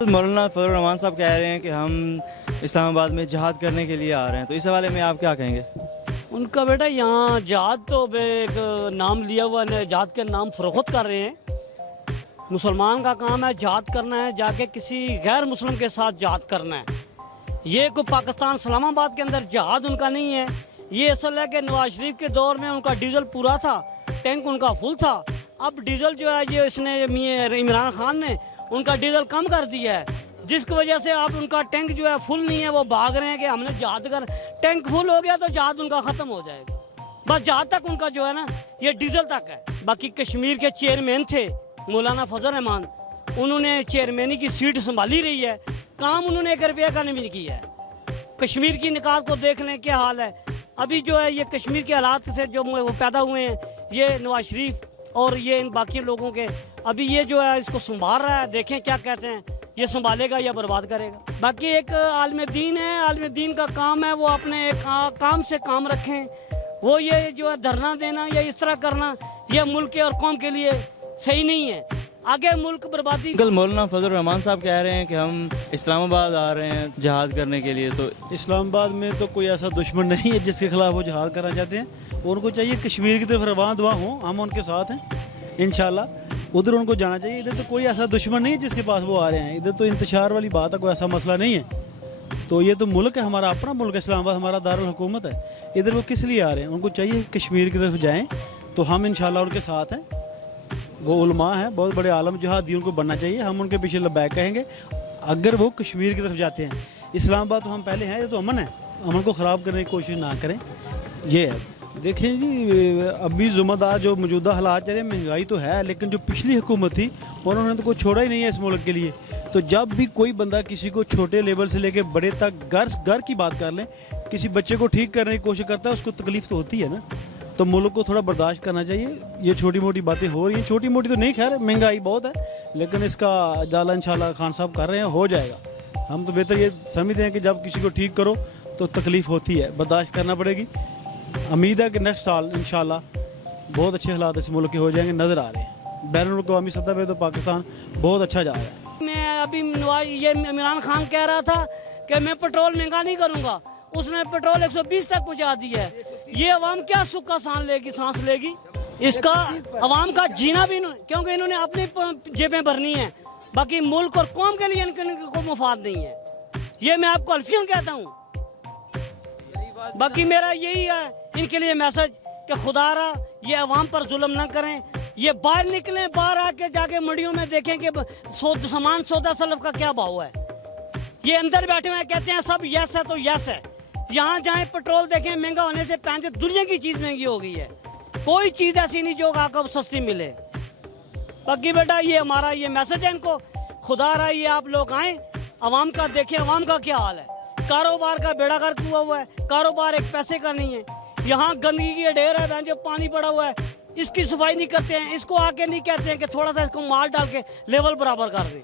مولانا فضل الرحمان صاحب کہہ رہے ہیں کہ ہم اسلام آباد میں جہاد کرنے کے لیے آ رہے ہیں، تو اس حوالے میں آپ کیا کہیں گے؟ ان کا بیٹا یہاں جہاد تو ایک نام لیا ہوا ہے، جہاد کے نام فروخت کر رہے ہیں۔ مسلمان کا کام ہے جہاد کرنا ہے، جا کے کسی غیر مسلم کے ساتھ جہاد کرنا ہے۔ یہ کوئی پاکستان اسلام آباد کے اندر جہاد ان کا نہیں ہے۔ یہ اصل ہے کہ نواز شریف کے دور میں ان کا ڈیزل پورا تھا، ٹینک ان کا فل تھا۔ اب ڈیزل جو ہے یہ اس نے عمران خان نے ان کا ڈیزل کم کر دیا ہے، جس کی وجہ سے اب ان کا ٹینک جو ہے فل نہیں ہے۔ وہ بھاگ رہے ہیں کہ ہم نے جہاد کر، ٹینک فل ہو گیا تو جہاد ان کا ختم ہو جائے گا۔ بس جہاں تک ان کا جو ہے نا یہ ڈیزل تک ہے۔ باقی کشمیر کے چیئرمین تھے مولانا فضل الرحمان، انہوں نے چیئرمینی کی سیٹ سنبھالی رہی ہے، کام انہوں نے 1 روپیہ کا نہیں کیا ہے۔ کشمیر کی نکاح کو دیکھ لیں کیا حال ہے۔ ابھی جو ہے یہ کشمیر کے حالات سے جو وہ پیدا ہوئے ہیں، یہ نواز شریف اور یہ ان باقی لوگوں کے، ابھی یہ جو ہے اس کو سنبھال رہا ہے، دیکھیں کیا کہتے ہیں، یہ سنبھالے گا یا برباد کرے گا۔ باقی ایک عالم دین ہے، عالم دین کا کام ہے وہ اپنے کام سے کام رکھیں۔ وہ یہ جو ہے دھرنا دینا یا اس طرح کرنا، یہ ملک اور قوم کے لیے صحیح نہیں ہے۔ آگے ملک بربادی۔ کل مولانا فضل الرحمان صاحب کہہ رہے ہیں کہ ہم اسلام آباد آ رہے ہیں جہاد کرنے کے لیے، تو اسلام آباد میں تو کوئی ایسا دشمن نہیں ہے جس کے خلاف وہ جہاد کرنا چاہتے ہیں۔ ان کو چاہیے کشمیر کی طرف رواں دواں ہوں، ہم ان کے ساتھ ہیں انشاءاللہ، ادھر ان کو جانا چاہیے۔ ادھر تو کوئی ایسا دشمن نہیں ہے جس کے پاس وہ آ رہے ہیں، ادھر تو انتشار والی بات ہے، کوئی ایسا مسئلہ نہیں ہے۔ تو یہ تو ملک ہے ہمارا، اپنا ملک ہے، اسلام آباد ہمارا دارالحکومت ہے۔ ادھر وہ کس لیے آ رہے ہیں؟ ان کو چاہیے کشمیر کی طرف جائیں، تو ہم انشاءاللہ ان کے ساتھ ہیں۔ وہ علماء ہیں، بہت بڑے عالم جہادی، ان کو بننا چاہیے، ہم ان کے پیچھے لبیک کہیں گے اگر وہ کشمیر کی طرف جاتے ہیں۔ اسلام آباد تو ہم پہلے ہیں، یہ تو امن ہے، امن کو خراب کرنے کی کوشش نہ کریں۔ یہ ہے، دیکھیں جی، ابھی ذمہ دار جو موجودہ حالات چل رہے ہیں، مہنگائی تو ہے، لیکن جو پچھلی حکومت تھی انہوں نے تو کوئی چھوڑا ہی نہیں ہے اس ملک کے لیے۔ تو جب بھی کوئی بندہ کسی کو چھوٹے لیول سے لے کے بڑے تک گھر کی بات کر لیں، کسی بچے کو ٹھیک کرنے کی کوشش کرتا ہے، اس کو تکلیف تو ہوتی ہے نا۔ تو ملک کو تھوڑا برداشت کرنا چاہیے۔ یہ چھوٹی موٹی باتیں ہو رہی ہیں، چھوٹی موٹی تو نہیں، خیر مہنگائی بہت ہے، لیکن اس کا اجالہ انشاءاللہ خان صاحب کر رہے ہیں، ہو جائے گا۔ ہم تو بہتر یہ سمجھتے ہیں کہ جب کسی کو ٹھیک کرو تو تکلیف ہوتی ہے، برداشت کرنا پڑے گی۔ امید ہے کہ نیکسٹ سال انشاءاللہ بہت اچھے حالات اس ملک کے ہو جائیں گے، نظر آ رہے ہیں۔ بین الاقوامی سطح پہ تو پاکستان بہت اچھا جا رہا ہے۔ میں ابھی یہ عمران خان کہہ رہا تھا کہ میں پیٹرول مہنگا نہیں کروں گا، اس نے پیٹرول 120 تک پہنچا دیا ہے۔ یہ عوام کیا سکھ کا سانس لے گی؟ اس کا عوام کا جینا بھی نہیں، کیونکہ انہوں نے اپنی جیبیں بھرنی ہیں، باقی ملک اور قوم کے لیے ان کو کوئی مفاد نہیں ہے۔ یہ میں آپ کو الفین کہتا ہوں۔ باقی میرا یہی ہے ان کے لیے میسج کہ خدا را یہ عوام پر ظلم نہ کریں، یہ باہر نکلیں، باہر آ کے جا کے منڈیوں میں دیکھیں کہ سامان سودا سلف کا کیا بھاؤ ہے۔ یہ اندر بیٹھے ہوئے کہتے ہیں سب یس ہے تو یس ہے، یہاں جائیں پیٹرول دیکھیں مہنگا ہونے سے پہلے دنیا کی چیز مہنگی ہو گئی ہے، کوئی چیز ایسی نہیں جو آپ کو سستی ملے۔ باقی بیٹا یہ ہمارا یہ میسج ہے ان کو، خدا را یہ آپ لوگ آئیں، عوام کا دیکھیں، عوام کا کیا حال ہے۔ کاروبار کا بیڑا گرک ہوا ہوا ہے، کاروبار ایک پیسے کا نہیں ہے۔ یہاں گندگی کی ڈھیر ہے، جو پانی پڑا ہوا ہے، اس کی صفائی نہیں کرتے ہیں، اس کو آ کے نہیں کہتے ہیں کہ تھوڑا سا اس کو مال ڈال کے لیول برابر کر دیں۔